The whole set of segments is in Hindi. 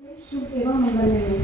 शुभ एवं मंगलमय हो।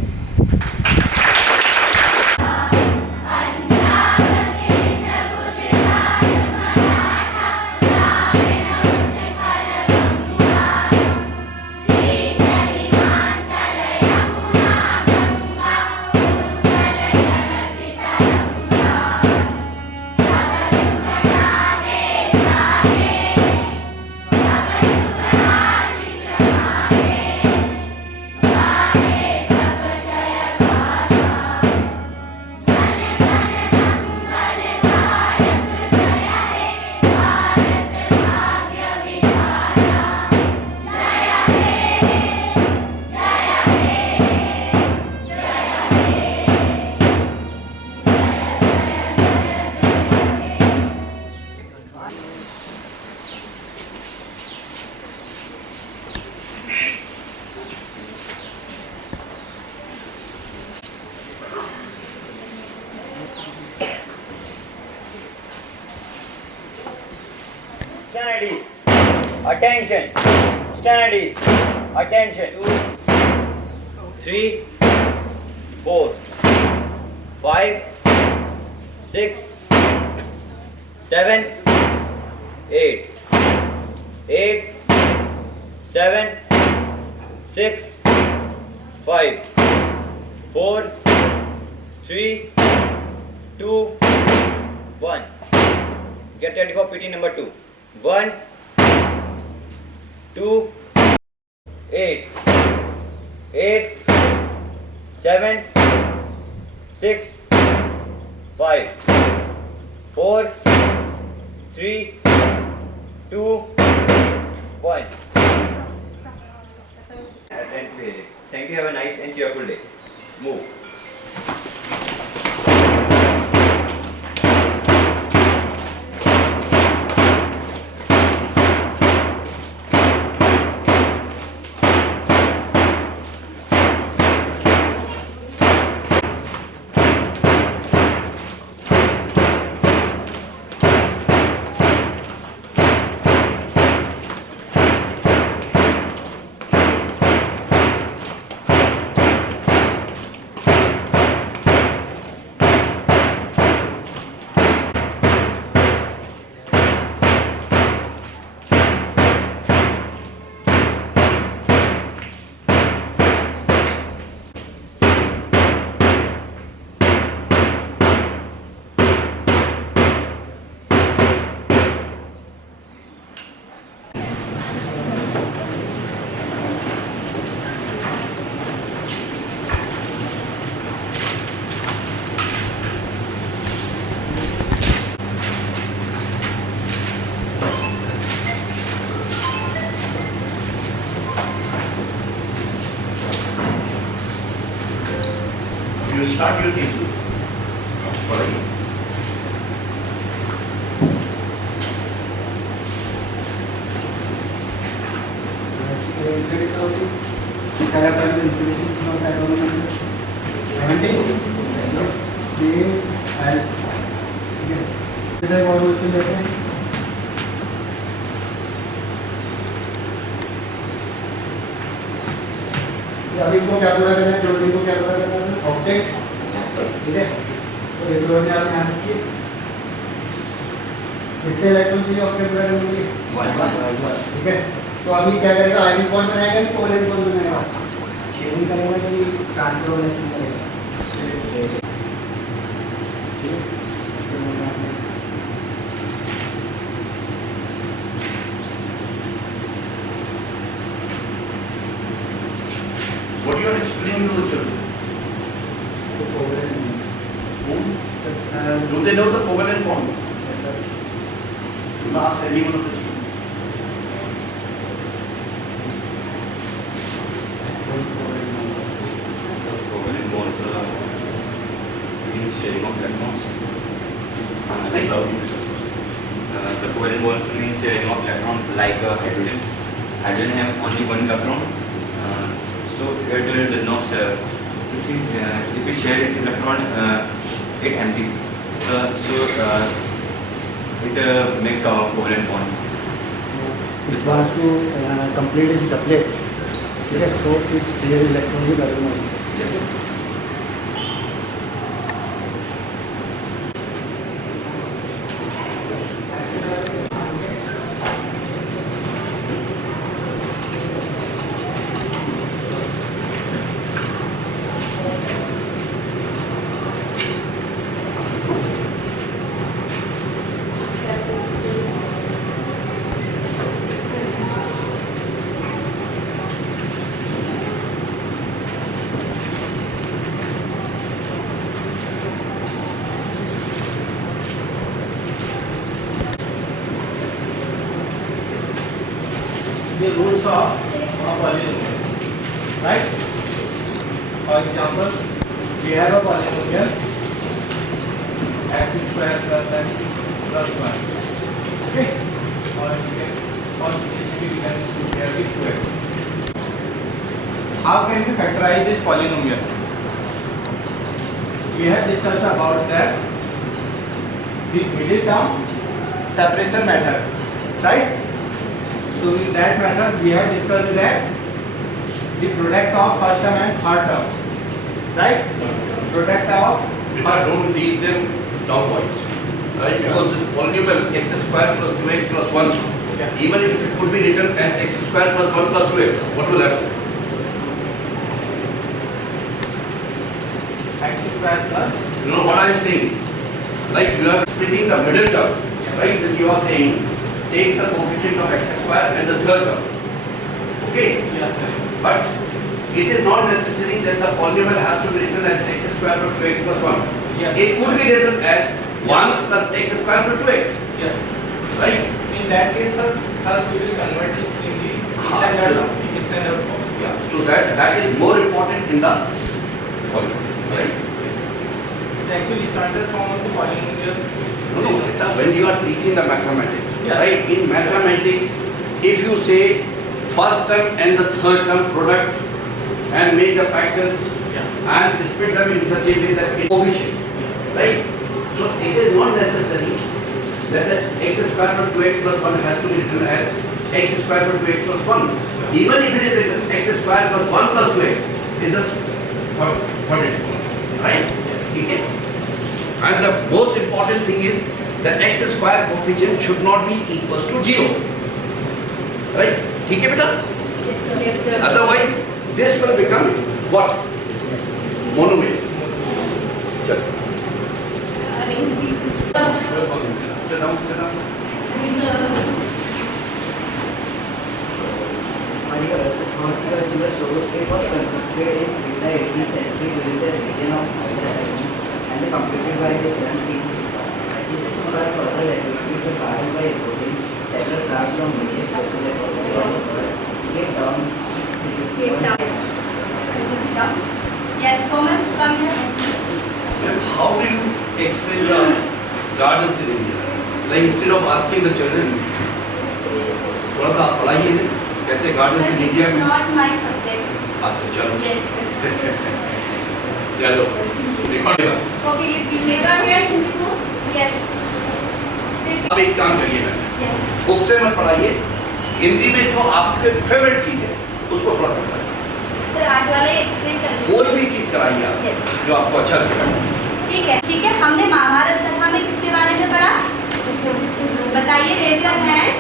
Stand at ease. Attention. Stand at ease. Attention. 2, 3, 4, 5, 6, 7, 8. 8, 7, 6, 5, 4, 3, 2, 1. Get ready for PT number 2. 1, 2, 8, 8, 7, 6, 5, 4, 3, 2, 1. Thank you. Have a nice and cheerful day. Move. You start using following. अभी को क्या पूरा करना है, जोड़ने को क्या पूरा करना है, ऑब्जेक्ट, ठीक है। तो एक रोज में आप ध्यान रखिए कितने इलेक्ट्रॉन चाहिए ऑब्जेक्ट पूरा करने के लिए, 1, ठीक है। तो अभी क्या करेगा, आयनिक बॉन्ड बनाएगा कि कोवलेंट बॉन्ड बनाएगा, शेयरिंग करेगा कि ट्रांसफर इलेक्ट्रॉन करेगा, ठीक है। What you are explaining to the children? तो covalent Do they know the covalent bond? yes sir. You ask any one of the students. Covalent bonds means sharing of electrons. Like The covalent bonds means sharing of electrons like hydrogen. Hydrogen have only one electron, so it does not share. If we share its electron, it empty. So it make a covalent bond. It wants to complete its couplet. ठीक है, तो इट्स शेयर इलेक्ट्रॉन भी करूँगा। Yes, sir. The rules of polynomial, right? For example, we have a polynomial x square plus x plus 1. Okay? Or we can compare with 2x. How can we factorize this polynomial? We have discussed about that the middle term separation method, right? So in that method we have discussed that the product of first term and third term, right? Product of Because don't teach them downwards, right? Because this polynomial x square plus 2x plus 1, Yeah. even if it could be written as x square plus 1 plus 2x, what will happen? x square plus You know what I am saying? Like you are splitting the middle term, right? Then you are saying take the coefficient of x square and the third term. Okay? yes, sir. But it is not necessary that the polynomial has to be written as x square plus 2x plus 1. Yes. It could be written as 1 plus x square plus 2x, Yes. right? In that case, sir, first we will convert it in the standard form. Yeah. So that is more important in the polynomial, right? The actual standard form of the polynomial. No, when you are teaching the mathematics, Yes. right? In mathematics, if you say first term and the third term product and make the factors Yeah. and split them in such a way that it coefficient, right? So it is not necessary that the x square plus 2x plus 1 has to be written as x square plus 2x plus 1. Even if it is written x square plus 1 plus 2x, it is what it is, right? Okay? And the most important thing is the x square coefficient should not be equals to 0. Right? ठीक है बेटा? Yes, sir. Otherwise, this will become what? Monomial. चलो. Sit down, sit down. Maria, the thought your source it was constructed in the 18th century during the region of Hyderabad and completed by the 17th. Additions were further executed by eroding several crafts from various facilities for the Cape Town. Cape Town. You sit down. Yes, Komal, come here. And how do you explain the gardens in India? Like instead of asking the children, थोड़ा सा आप पढ़ाइए ना कैसे gardens in This India is में. not my subject. अच्छा चलो. Yes, sir. चलो. रिकॉर्ड करो. Okay, you record here, Hindu? Yes. Please. अब एक काम करिए मैम. Yes. बुक से मत पढ़ाइए. हिंदी में जो आपके फेवरेट चीज है उसको थोड़ा सा पढ़ाइए. Sir, आज वाले explain कर लीजिए. कोई भी चीज कराइए आप Yes. जो आपको अच्छा लगता है. ठीक है, ठीक है. हमने महाभारत कथा में किसके बारे में पढ़ा? बताइए, raise your hand.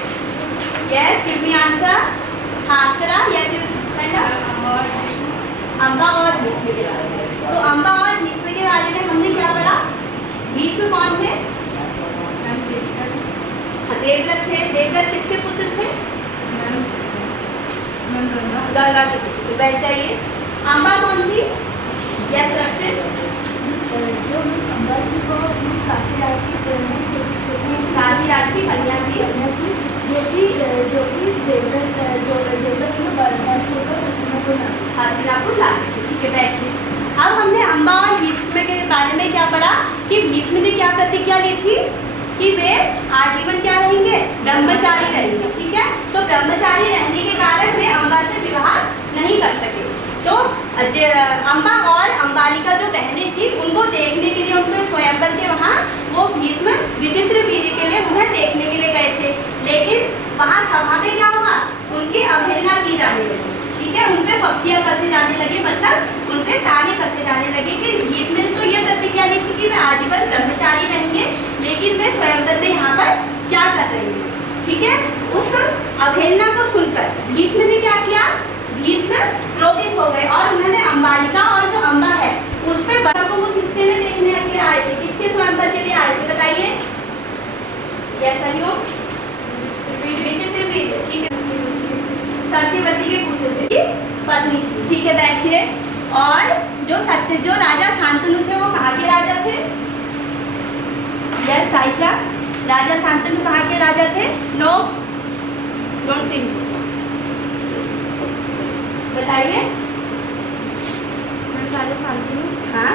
Yes, give me answer. हाँ, Akshara, yes, you stand up. Amba और भीष्म के बारे में. तो अम्बा और भीष्म के बारे में हमने क्या पढ़ा? भीष्म कौन थे? हाँ, देवव्रत थे. देवव्रत किसके पुत्र थे? गंगा के पुत्र. तो बैठ जाइए. अम्बा कौन थी? यस, रक्षित. जो अम्बा की वो काशी राज की काशी राज की कन्या थी. जो कि देवव्रत में बरदान होकर उसने को नाम हस्तिनापुर लाए थे. ठीक है, बैठिए. अब हमने अम्बा और भीष्म के बारे में क्या पढ़ा कि भीष्म ने क्या प्रतिज्ञा ली थी कि वे आजीवन क्या रहेंगे? ब्रह्मचारी रहेंगे. ठीक है, तो ब्रह्मचारी रहने के कारण वे अम्बा से विवाह नहीं कर सके. तो अम्बा और अम्बालिका जो बहनें थी उनको देखने के लिए उनको स्वयंवर के वहाँ वो भीष्म विचित्र वीर्य के लिए उन्हें देखने के लिए गए थे. लेकिन वहाँ सभा में क्या हुआ? उनकी अवहेलना की जाने लगी. ठीक है, उन पे ठीक है। उस अवहेलना को सुनकर भीष्म ने क्या किया, भीष्म क्रोधित हो गए और उन्होंने अंबालिका और जो अंबा है उस पे बड़ा को वो किसके लिए देखने के लिए आए थे, किसके स्वयंवर के लिए आए थे बताइए। यस हरिओम, विचित्रवीर, ठीक है, सत्यवती के पुत्र की पत्नी थी, ठीक है बैठिए। और जो राजा शांतनु थे वो कहाँ के राजा थे, यस साइशा, राजा शांतनु कहाँ के राजा थे, नो डोंट सिंग, बताइए। राजा शांतनु, हाँ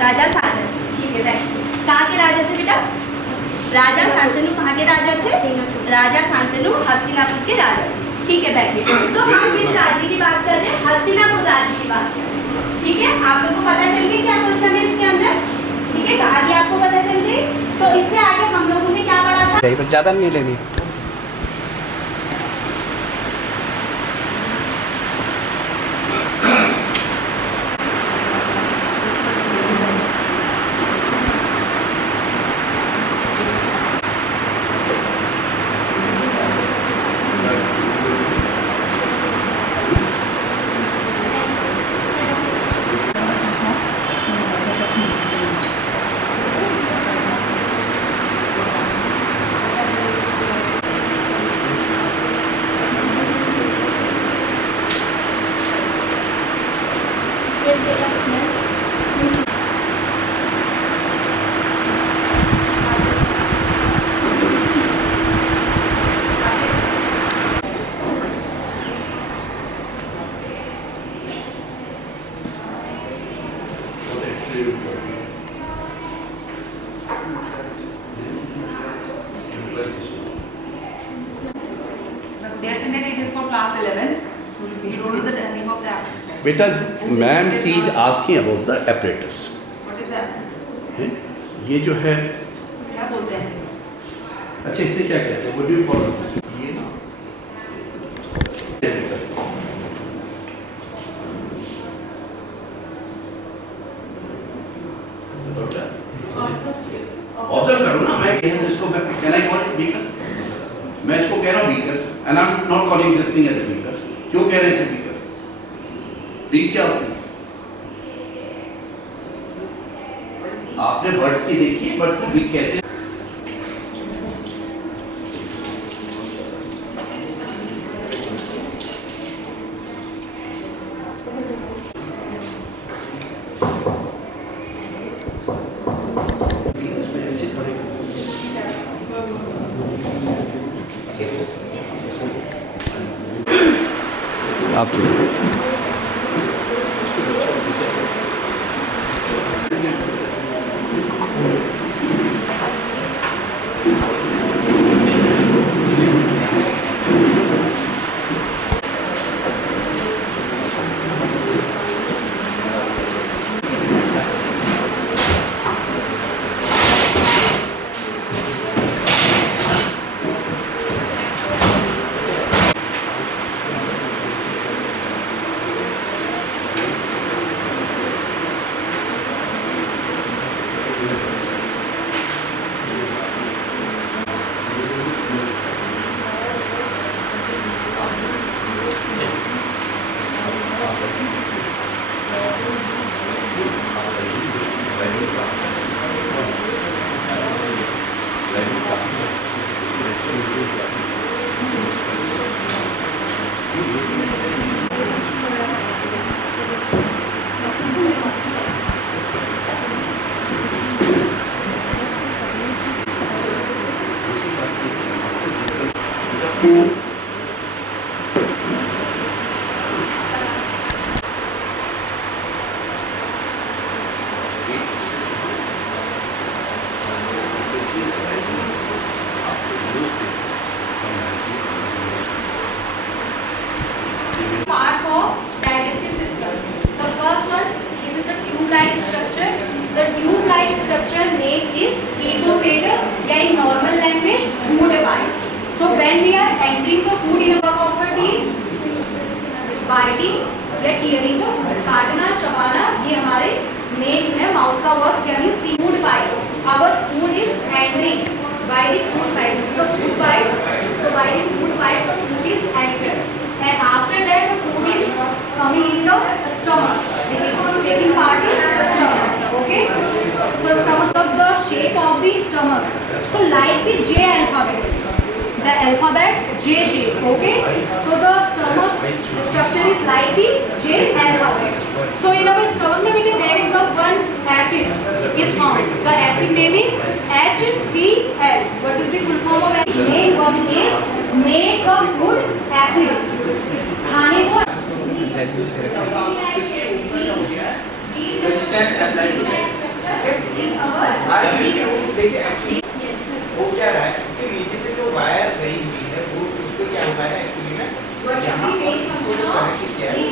राजा शांतनु, ठीक है बैठिए। कहाँ के राजा थे बेटा, राजा शांतनु कहाँ के राजा थे, राजा शांतनु हस्तिनापुर के राजा थे, ठीक है बैठिए। तो हम इस राज्य की बात कर रहे हैं, हस्तिनापुर राज्य की बात कर रहे हैं, ठीक है। आप लोगों को पता चल गई क्या क्वेश्चन है इसके अंदर, ठीक है, कहानी आपको पता चल गई। तो इससे आगे हम लोगों ने क्या पढ़ा था, बस ज़्यादा नहीं लेनी। They are saying that it is for class 11. We don't know the name of the apparatus. Beta, ma'am, she is asking about the apparatus. What is that? हैं? ये जो है, क्या बोलते हैं इसे? अच्छा इसे क्या कहते हैं? What do you call it? ये ना ऑब्जर्व करो ना, मैं कह रहा हूँ इसको, can I call it beaker? मैं इसको कह रहा हूँ beaker, and I am not calling this thing as beaker. क्यों कह रहे हैं इसे बीकर? बीक क्या होती है? आपने बर्ड्स की देखी है, बर्ड्स की बीक कहते हैं। आप चुप। Parts of digestive system. The first one, this is the tube-like structure. The tube-like structure name is esophagus, या in normal language food pipe. So when we are entering the food in our property, biting या tearing the food, काटना चबाना, ये हमारे main जो है माउथ का वर्क, या means food pipe. Our food is entering by the food pipe. This is the food pipe. So by inside the food is entered, and after that the food is coming in the stomach. The second part is the stomach. Okay. So stomach of the shape of the stomach. So like the J alphabet. The alphabet J shape. Okay. So the stomach structure is like the J alphabet. So in our stomach there is a one acid is found. The acid name is HCl. What is the full form of acid? Main one is make a food acid. खाने को वो क्या रहा है, इसके नीचे से जो वायर गई हुई है वो उसको क्या हुआ है एक्चुअली में यहाँ इसको जो कनेक्ट किया है ये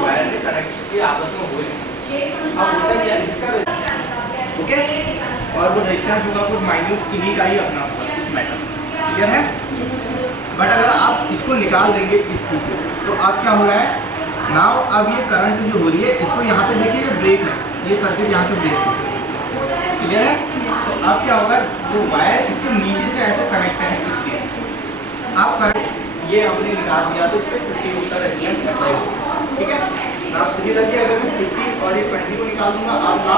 वायर ने कनेक्ट किया आपस में हुए। अब होता क्या है इसका ओके, और वो रेजिस्टेंस होगा कुछ माइन्यूट इन्हीं का ही अपना होगा इस मेटल, क्लियर है। बट अगर आप इसको निकाल देंगे इसकी तो अब क्या हो रहा है नाउ, अब ये करंट जो हो रही है इसको यहाँ पे देखिए ये ब्रेक है, ये सर्किट यहाँ से ब्रेक है, क्लियर है। तो अब क्या होगा जो वायर इसके नीचे से ऐसे कनेक्ट है इसके, आप करंट ये हमने निकाल दिया तो इस पर 50 होता रेजिस्टेंस अप्लाई होगा, ठीक है। आप सीधी लगी अगर मैं 50 और ये 20 को निकाल दूंगा आपका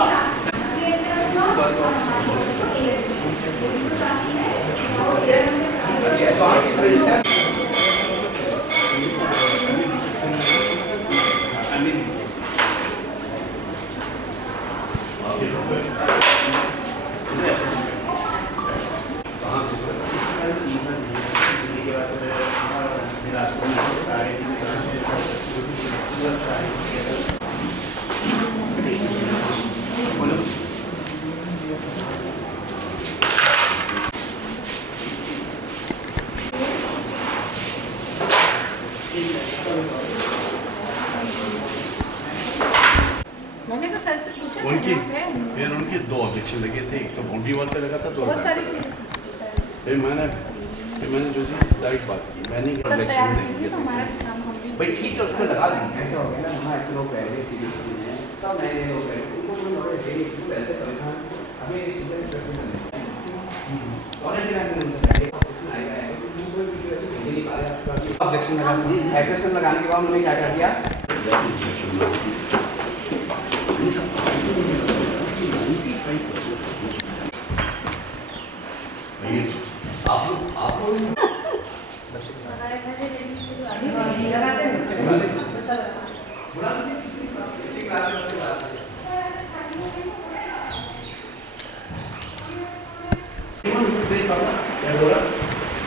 मैंने तो सर से पूछा उनकी फिर उनके 2 ऑब्जेक्शन लगे थे, एक तो बाउंड्री वॉल पे लगा था, 2 फिर मैंने जो थी डायरेक्ट बात की, मैंने ऑब्जेक्शन दे दिया भाई ठीक है उसमें लगा दी। ऐसा हो गया ना, वहाँ ऐसे लोग पहले सीरियस हैं, सब नए नए लोग हैं, उनको कोई नॉलेज है नहीं, क्यों ऐसे परेशान अभी स्टूडेंट्स कैसे बने ऑलरेडी आपने उनसे पहले ऑब्जेक्शन आएगा है तो कोई वीडियो ऐसे भेज नहीं पाया, ऑब्जेक्शन लगा दी, एग्रेशन लगाने के बाद उन्होंने क्या कर दिया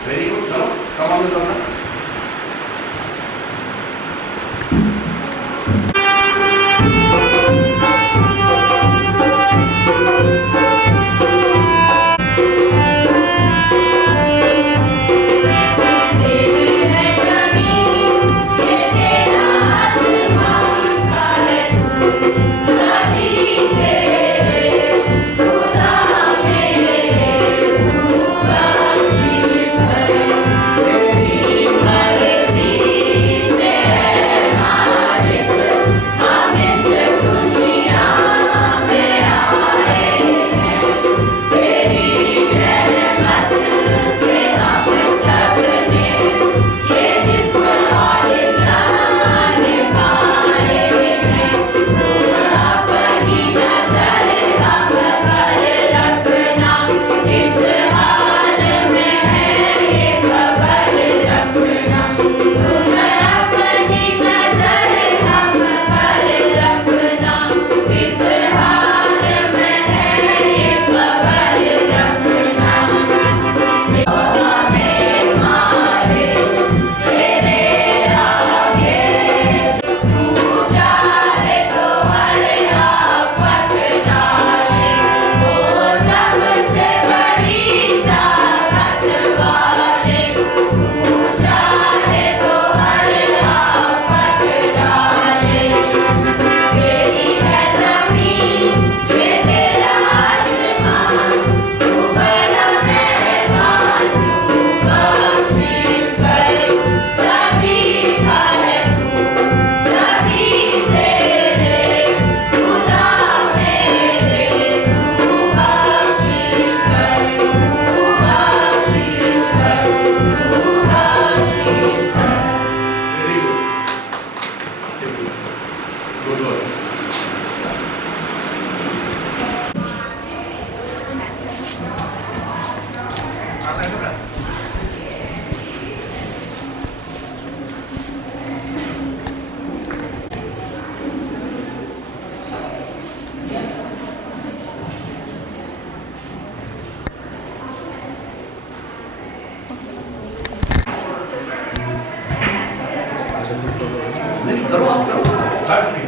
Very good. Now, come on the corner.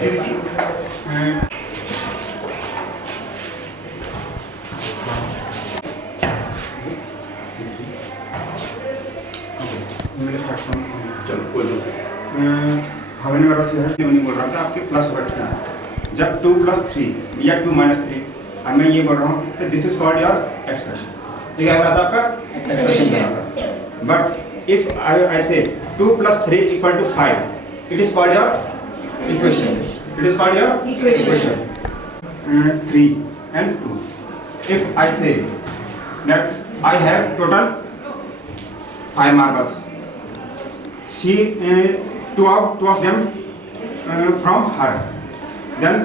Activity चलो कोई नहीं। हमने मेरा नहीं बोल रहा था आपके प्लस बटना जब 2 + 3 या 2 - 3 अब मैं ये बोल रहा हूँ this is called your expression. ये क्या कहता आपका एक्सप्रेशन। बट इफ आई से 2 + 3 = 5 it is called your equation. It is called your equation. 3 and 2 if I say that I have total 5 marbles, she two of them from her, then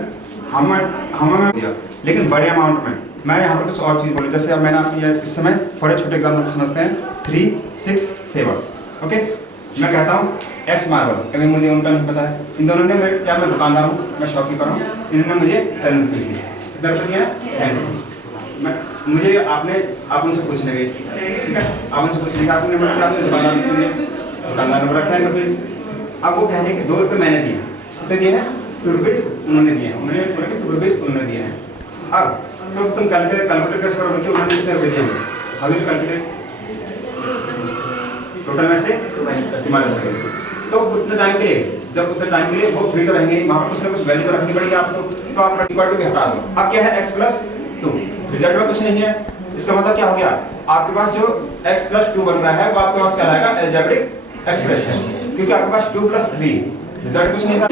हमें दिया लेकिन बड़े अमाउंट में। मैं यहाँ पर कुछ और चीज़ बोलूँ, जैसे अब मैंने आपको इस समय फॉर एक छोटे एग्जाम्पल समझते हैं 3, 6, 7 ओके। मैं कहता हूँ एक्स मार्बल, अभी मुझे उनका नहीं पता है। इन दोनों ने मैं दुकानदार हूँ, मैं शॉपकीपर हूँ, इन्होंने मुझे 10 रुपये दिए। कितना रुपये दिया? मुझे आप उनसे पूछ लेंगे, ठीक है, आप उनसे पूछ लेंगे आपने दुकानदार ने बोला 10 रुपये। अब वो कह रहे हैं कि 2 रुपये मैंने दिए, कितने दिए हैं? 2 रुपये उन्होंने दिए हैं। उन्होंने बोला कि 2 रुपये उन्होंने दिए हैं। अब तो तुम कैलकुलेट कैसे करोगे कि उन्होंने कितने रुपये दिए? अभी कैलकुलेट टोटल में से माइनस करेंगे तो उतने टाइम के लिए, जब उतने टाइम के लिए वो फ्री तो रहेंगे, वहाँ पर कुछ वैल्यू तो रखनी पड़ेगी आपको, तो आप इक्वल टू भी हटा दो। अब क्या है x + 2, रिजल्ट में कुछ नहीं है। इसका मतलब क्या हो गया? आपके पास जो x + 2 बन रहा है वो आपके पास कहलाएगा अलजेब्रिक एक्सप्रेशन, क्योंकि आपके पास 2 + 3 रिजल्ट कुछ नहीं था।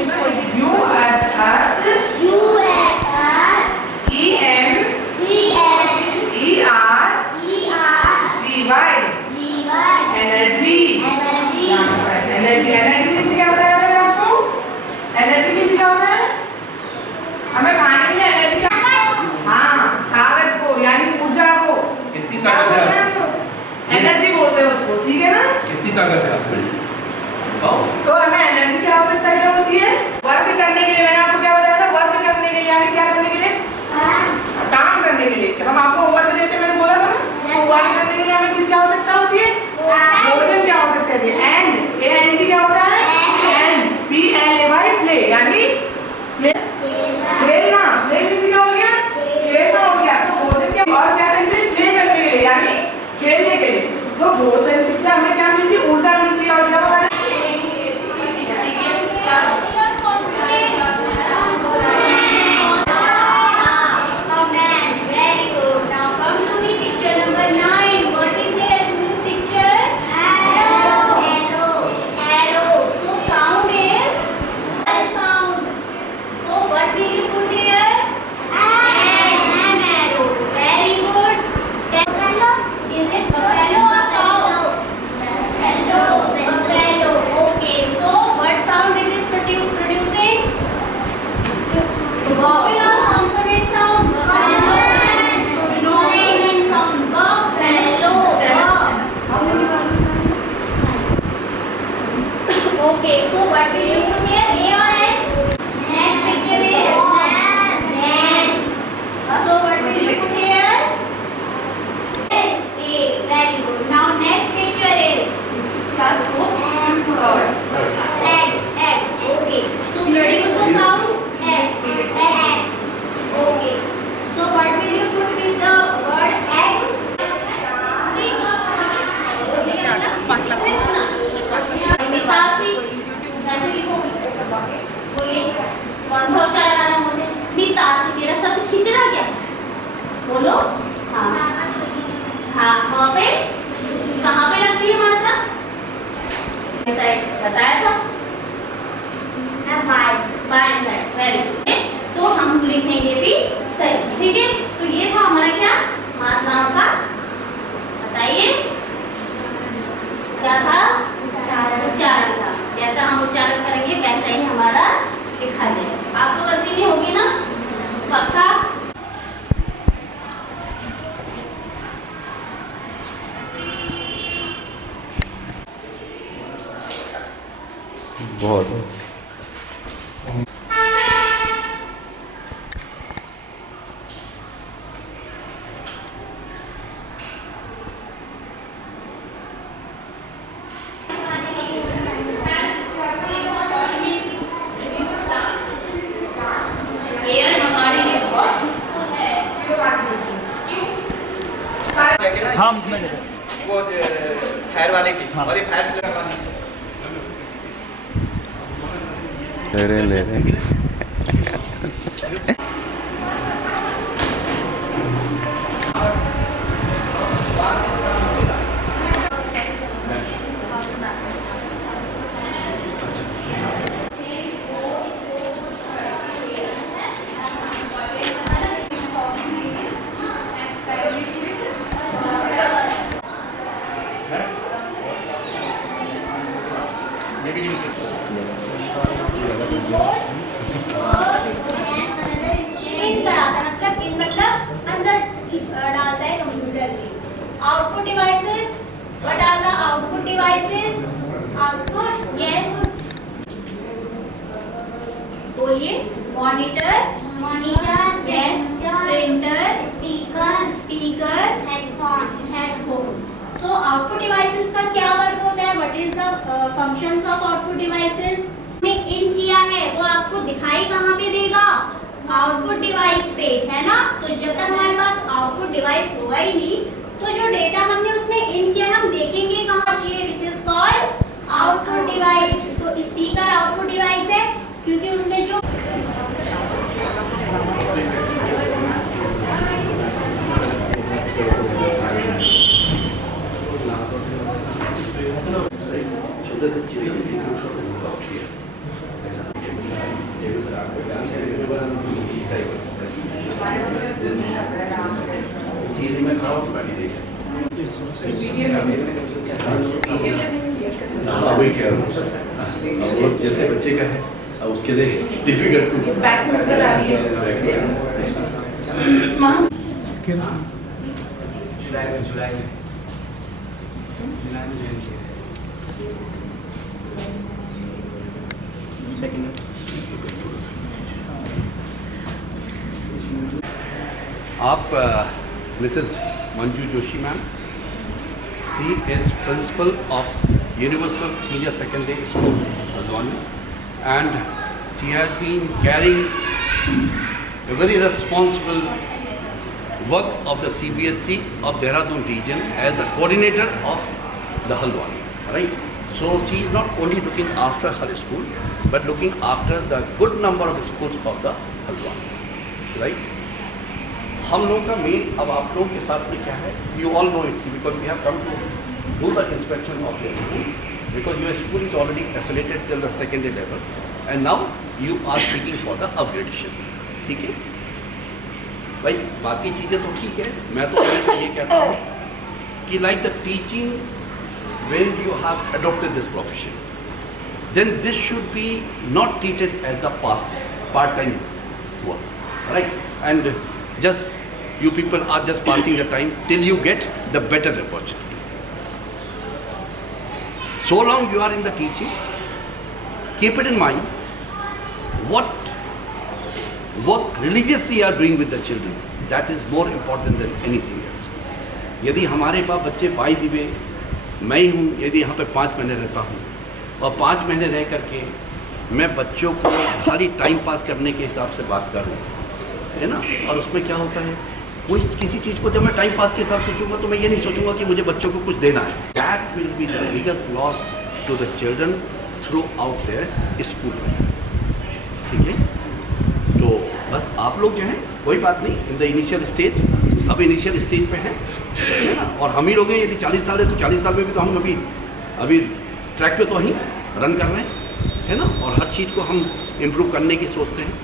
एनर्जी क्या बताया मैंने आपको? एनर्जी मीन्स क्या होता है? हमें खाने के लिए एनर्जी, हाँ, ताकत को यानी ऊर्जा को, कितनी ताकत है आपको? एनर्जी बोलते हैं उसको, ठीक है ना? कितनी ताकत है आपको? तो हमें एनर्जी की आवश्यकता क्या होती है? वर्क करने के लिए। मैंने आपको क्या बताया था? वर्क करने के लिए, यानी क्या करने के लिए? काम करने के लिए। हम आपको होमवर्क देते, मैंने बोला था ना, वर्क करने के लिए हमें किसकी आवश्यकता होती है? भोजन की आवश्यकता होती है। एंड एंड क्या होता है? एंड PLAY प्ले, यानी खेलना। प्ले मीन्स क्या हो गया? खेलना हो गया। तो भोजन क्या और क्या करने के लिए? प्ले करने के लिए, यानी खेलने के लिए। तो भोजन से हमें क्या मिलती है? ऊर्जा मिलती है। और जब okay, so what will you put here? A or N? Next picture is man. So what will you put here? A. Very good. Now next picture is class 4. Egg. Okay. So produce the sound egg. Okay. So what will you put with the word egg? Smart class. ऐसे लिखो, बोलिए कौन सा उच्चारण आ रहा है मुझसे? नितासी। मेरा शब्द खींच रहा क्या? बोलो। हाँ हाँ, वहाँ पे कहाँ पे लगती है मात्रा? साइड बताया था, बाएं साइड। Very good. तो हम लिखेंगे भी सही, ठीक है। तो ये था हमारा क्या? मात्राओं का, बताइए क्या था? उच्चारण का। जैसा हम उच्चारण करेंगे वैसा ही हमारा लिखा जाएगा। आपको गलती नहीं होगी ना? पक्का? बहुत हाँ मैं वो हेयर वाले की और ये फैट्स लगवाने ले रहे इन कराता मतलब इन मतलब अंदर डालता है कंप्यूटर के। Output devices, what are the output devices? Output, yes बोलिए। Monitor, yes. Printer, speaker, headphone. So output devices का क्या वर्क होता है? What is the functions of output devices? ने इन किया है वो आपको दिखाई कहाँ पे देगा? आउटपुट डिवाइस पे, है ना। तो जब तक हमारे पास आउटपुट डिवाइस होगा ही नहीं तो जो डेटा हमने उसमें इन किया हम देखेंगे कहाँ चाहिए, which is called output device. तो स्पीकर आउटपुट डिवाइस है क्योंकि उसमें जो so that the children become sort of move out here. में खड़ा होकर गाड़ी देख सकते हैं। वही कह रहा हूँ, अब वो जैसे बच्चे का है अब उसके लिए डिफिकल्ट टू बैक नजर आ रही है। जुलाई में आप Mrs Manju Joshi ma'am, she is principal of Universal Senior Secondary School Haldwani, and she has been carrying a very responsible work of the CBSE of Dehradun region as the coordinator of the Haldwani, right? So she is not only looking after her school, but looking after the good number of schools of the Haldwani, right? हम लोगों का मेन अब आप लोगों के साथ में क्या है, you all know it because we have come to do the inspection of your school because your school is already affiliated till the secondary level and now you are seeking for the upgradation, ठीक है भाई। बाकी चीज़ें तो ठीक है, मैं तो हमेशा ये कहता हूँ कि like the teaching when you have adopted this profession, then this should be not treated as the part-time work, right? And just you people are just passing the time till you get the better opportunity. So long you are in the teaching, keep it in mind what work religiously you are doing with the children. That is more important than anything else. यदि हमारे पास बच्चे बाई दिवे, मैं ही हूँ, यदि यहाँ पे 5 महीने रहता हूँ और 5 महीने रह करके मैं बच्चों को खाली टाइम पास करने के हिसाब से बात कर रहा हूँ, है ना, और उसमें क्या होता है, कोई किसी चीज़ को जब मैं टाइम पास के हिसाब से सोचूंगा तो मैं ये नहीं सोचूंगा कि मुझे बच्चों को कुछ देना है। That will be the biggest loss to the children throughout their school में, ठीक है। तो बस आप लोग जो हैं कोई बात नहीं, इन द इनिशियल स्टेज, सब इनिशियल स्टेज पे हैं, है ना, और हम ही लोग हैं, यदि 40 साल है तो 40 साल में भी तो हम अभी ट्रैक पे तो ही रन कर रहे हैं, है ना, और हर चीज़ को हम इम्प्रूव करने की सोचते हैं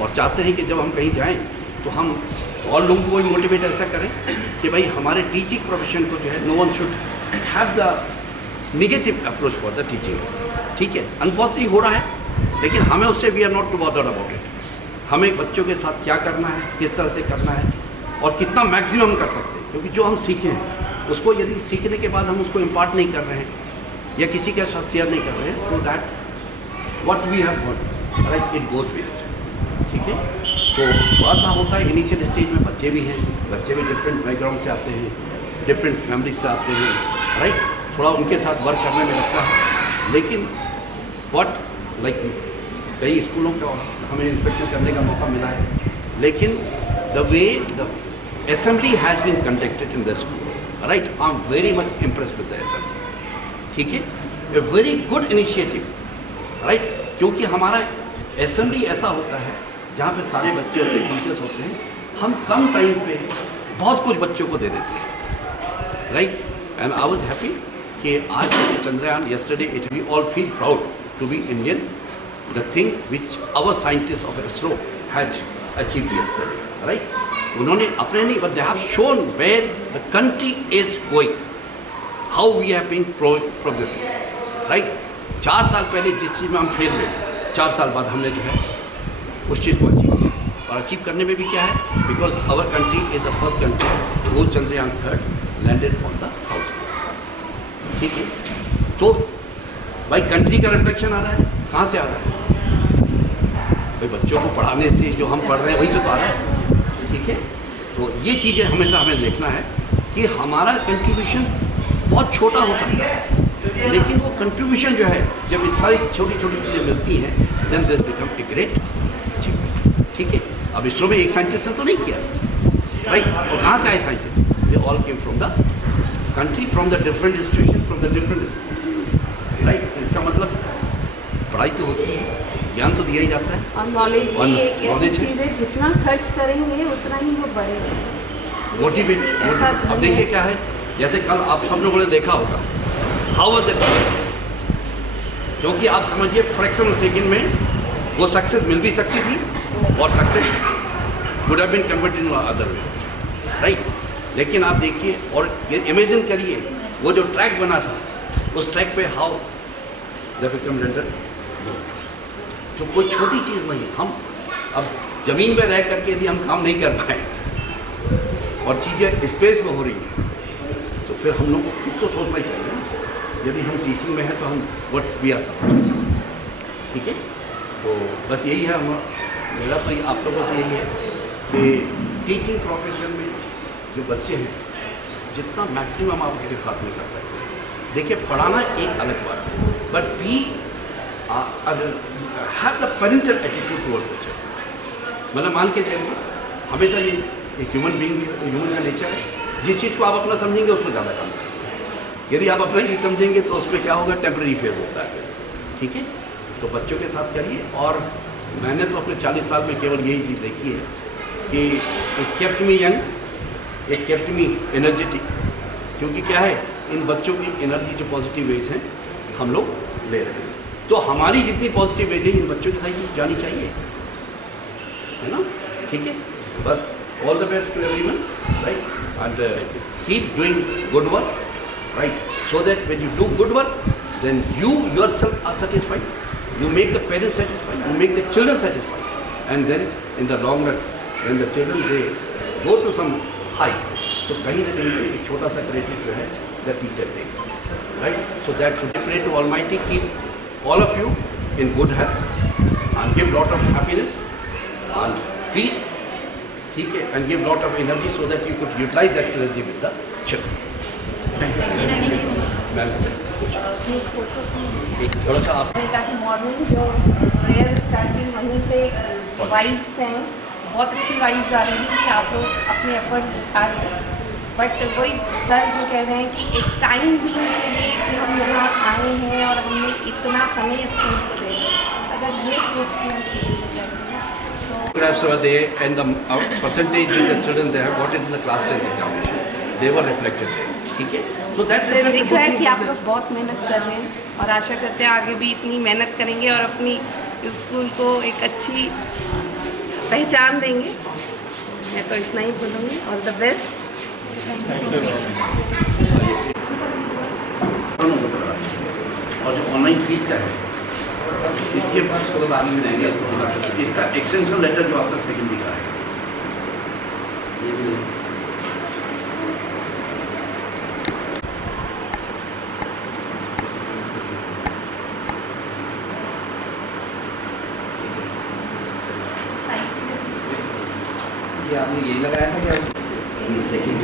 और चाहते हैं कि जब हम कहीं जाएं तो हम और लोगों को मोटिवेट ऐसा करें कि भाई हमारे टीचिंग प्रोफेशन को जो है no one should have the negative approach for the teaching, ठीक है। अनफॉर्चुनेटली हो रहा है, लेकिन हमें उससे we are not too bothered about it. हमें बच्चों के साथ क्या करना है, किस तरह से करना है और कितना मैक्सिमम कर सकते हैं, क्योंकि जो हम सीखे हैं उसको यदि सीखने के बाद हम उसको इम्पार्ट नहीं कर रहे हैं या किसी के साथ शेयर नहीं कर रहे हैं तो that what we have got right it goes waste, ठीक है। तो थोड़ा सा होता है इनिशियल स्टेज में, बच्चे भी हैं, बच्चे भी डिफरेंट बैकग्राउंड से आते हैं, डिफरेंट फैमिली से आते हैं, राइट, थोड़ा उनके साथ वर्क करने में लगता है, लेकिन व्हाट लाइक कई स्कूलों का हमें इंस्पेक्शन करने का मौका मिला है, लेकिन the way the assembly has been conducted in the school, right? I'm very much impressed with the assembly. ठीक है, a very good initiative, right? क्योंकि हमारा assembly ऐसा होता है जहाँ पे सारे बच्चे होते हैं, टीचर्स होते हैं, हम कम टाइम पे बहुत कुछ बच्चों को दे देते हैं, right? And I was happy कि आज Chandrayaan yesterday it we all feel proud to be Indian, the thing which our scientists of ISRO had achieved yesterday, right? उन्होंने अपने नहीं, but they have shown where the country is going, how we have been progressing, right? 4 साल पहले जिस चीज़ में हम फेल हुए, 4 साल बाद हमने जो है उस चीज़ को अचीव किया, और अचीव करने में भी क्या है, because our country is the first country वो Chandrayaan 3 landed on the South Pole, ठीक है? तो भाई कंट्री का रिफ्लेक्शन आ रहा है, कहाँ से आ रहा है? भाई बच्चों को पढ़ाने से जो हम पढ़ रहे हैं वही से तो आ रहा है, ठीक है? तो ये चीज़ें हमेशा हमें देखना है कि हमारा कंट्रीब्यूशन बहुत छोटा हो सकता है, लेकिन वो कंट्रीब्यूशन जो है जब ये सारी छोटी छोटी चीज़ें मिलती हैं, then this become a great achievement, ठीक है? अब इसरो में एक साइंटिस्ट ने तो नहीं किया, राइट? और कहाँ से आए scientist? They all came from the country, from the different institution, from the different, right? इसका मतलब पढ़ाई तो होती है, ज्ञान तो दिया ही जाता है, और नॉलेज भी एक ऐसी knowledge है। चीज़ है जितना खर्च करेंगे उतना ही वो बढ़ेगा। मोटिवेट। अब देखिए क्या है, जैसे कल आप सब लोगों ने देखा होगा, हाउ वाज दैट, क्योंकि आप समझिए फ्रैक्शन सेकंड में वो सक्सेस मिल भी सकती थी और success would have been converted in other way, right? लेकिन आप देखिए और ये इमेजिन करिए वो जो ट्रैक बना था, उस ट्रैक पे हाउ द विक्रम लैंडर, तो कोई छोटी चीज़ नहीं, हम अब ज़मीन पे रह करके यदि हम काम नहीं कर पाए और चीज़ें स्पेस में हो रही हैं, तो फिर हम लोग को कुछ तो सोचना चाहिए ना। यदि हम टीचिंग में हैं तो हम व्हाट वी आर सपोज्ड, ठीक है? तो बस यही है, मेरा तो आप लोगों से यही है कि टीचिंग प्रोफेशन में जो बच्चे हैं जितना मैक्सिमम आप उनके साथ में कर सकते हैं। देखिए पढ़ाना एक अलग बात है, but we have the parental attitude towards the child. मतलब मान के चलिए हमेशा ये एक ह्यूमन बीइंग भी, ह्यूमन का नेचर है, जिस चीज़ को आप अपना समझेंगे उसमें ज़्यादा काम करेंगे, यदि आप अपना चीज़ समझेंगे तो उसमें क्या होगा, टेम्प्रेरी फेज होता है, ठीक है? तो बच्चों के साथ करिए। और मैंने तो अपने 40 साल में केवल यही चीज़ देखी है कि it kept me young, it kept me energetic, क्योंकि क्या है, इन बच्चों की एनर्जी जो पॉजिटिव वेज हैं हम लोग ले रहे हैं, तो हमारी जितनी पॉजिटिव वेज है इन बच्चों की साइड जानी चाहिए, है ना? ठीक है, बस all the best to everyone, right? And keep doing good work, right? So that when you do good work, then you yourself are satisfied, you make the parents satisfied, you make the children satisfied, and then in the long run when the children they go to some height, तो कहीं ना कहीं एक छोटा सा क्रेडिट जो है the teacher takes, right? So that should pray to Almighty keep all of you in good health and give lot of happiness and peace, ठीक है, and give lot of energy so that you could utilize that energy with the children. एक थोड़ा सा आप ताकि मॉर्निंग जो प्रेयर स्टार्ट हुई वहीं से वाइब्स हैं, बहुत अच्छी वाइब्स आ रही हैं कि आप लोग अपने एफर्ट्स दिखा रहे हैं, बट वही सर जो कह रहे हैं कि एक टाइम भी के लिए कि हम यहाँ आए हैं और हमने इतना समय स्पेंड किया, अगर ये सोच के हम खेलते photographs were there and the percentage with the children they have got it in the class 10 examination, they were reflected there, ठीक है? So that's दिख रहा है कि आप लोग बहुत मेहनत कर रहे हैं और आशा करते हैं आगे भी इतनी मेहनत करेंगे और अपनी स्कूल को एक अच्छी पहचान देंगे। मैं तो इतना ही बोलूँगी, ऑल द बेस्ट। और जो ऑनलाइन फीस का है इसके बाद में रहेंगे, इसका एक्सटेंशन लेटर जो आपका सेकंड दिखा है ये भी आपने यही लगाया था क्या? सेकंड